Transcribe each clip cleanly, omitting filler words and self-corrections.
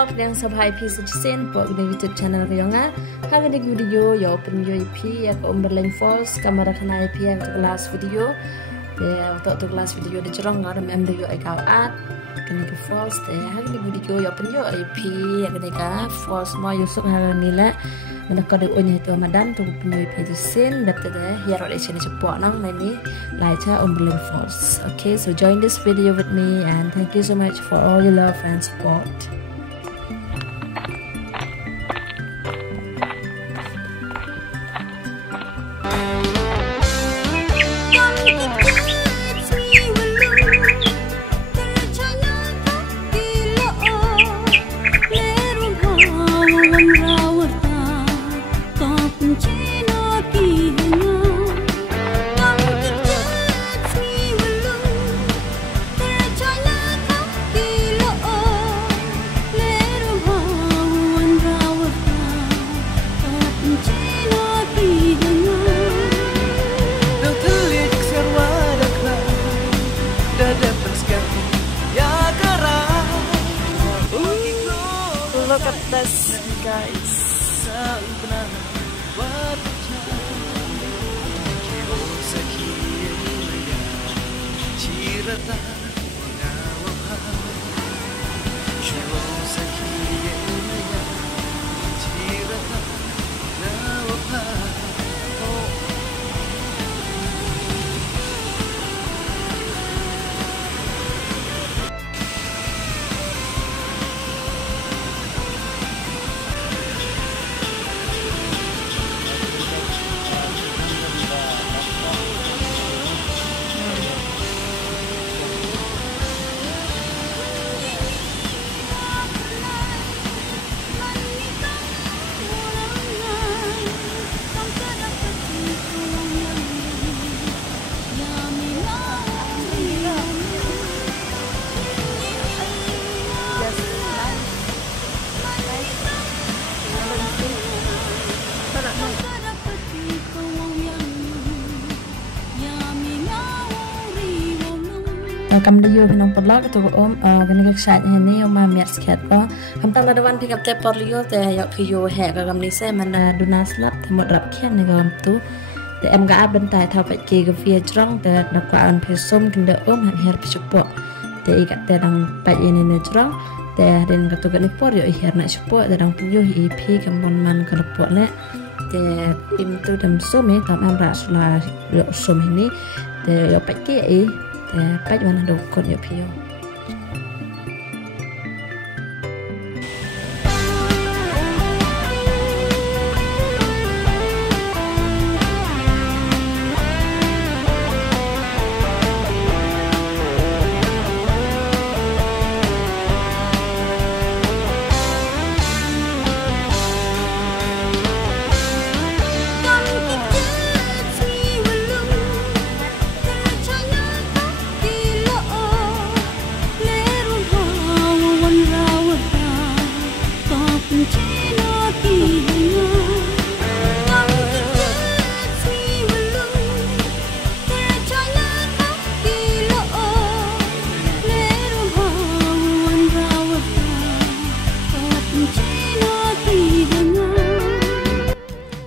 vlog yang sabay pi sa chisin po ng YouTube channel ko nga. Haga dig video yo open yo ip ya ko Umberland Falls kamera kana ip ya to last video. Ya to last video de jorong nga mem de yo ay at kani ko falls de haga dig video yo open yo ip ya kani ka falls mo yusuk haga nila. Menakar unya itu Ramadan tu punya ip sin dapat de hero de chene cepo nang ni laita Umberland Falls. Okay, so join this video with me and thank you so much for all your love and support. Look at this, guys. Kam dayo pinang podlog to gani ka chat ni ma mers ket ba kam tang dawan pick up te porlio te yok pio he ka kam ni se man duna slap te mod rap khen ni kam tu te em ga ben tai thau pa ki ka fia trong te na ka an phe som kin de her pi chupo te i ka te dang pa ini ne trong te den ka to gani por yo her na chupo te dang pio hi pi kam bon man ka po le te im tu dem som e kam am ra sla yo som ni te yo pa ki e Pat mana do kon yo pio.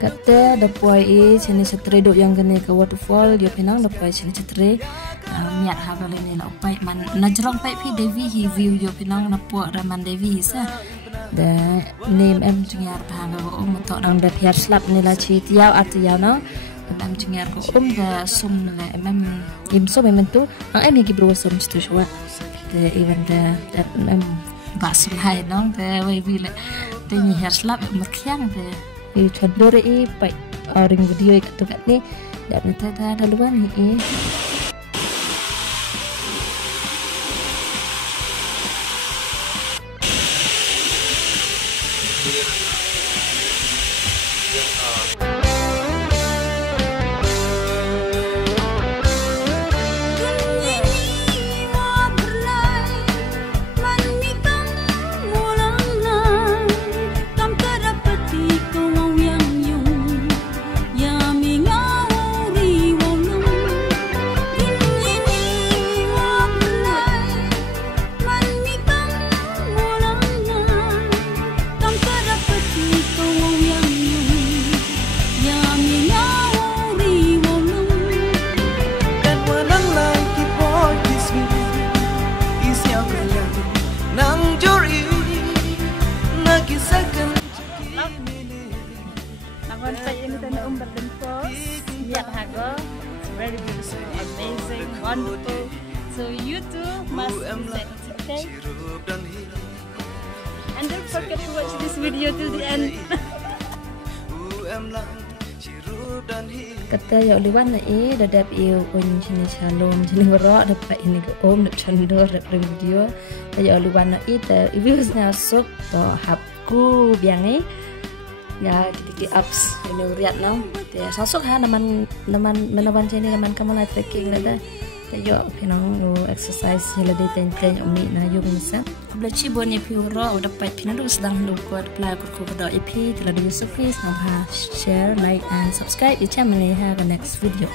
Kata dapoi chene chatre do yang gane ka waterfall yo pinang dapoi chene chatre miat ha kali ni la pai man najrong pai pi devi hi view yo pinang na po raman devi sa the name em jingar phang go to dang da phiar slap ni la chi tiaw at tiaw no em jingar ko ga sum la em im so em tu em hi bro som stu shwa the even the that basum hai no the way we the ni hair slap makhyang the i chodore i pai orang video itu kat ni dan tata daluan ni Cumberland Falls. Lihat Hago, very beautiful, amazing, wonderful. So you too must visit, okay? And don't forget to watch this video till the end. Kata ya liwan na dadap iyo kun sini shalom sini berok dapat ini ke om nak cendor dapat video ya liwan na ta views na sok to hapku biang ya kita apps ini uriat nam ya sosok ha naman menawan sini naman kamu na trekking lada ya pinang lo exercise hila day ten umi na yung misa belaci bonnya piuro dapat pinang sedang lu kuat pelai kurku pada EP telah di Yusuf please share like and subscribe di channel ini ha the next video.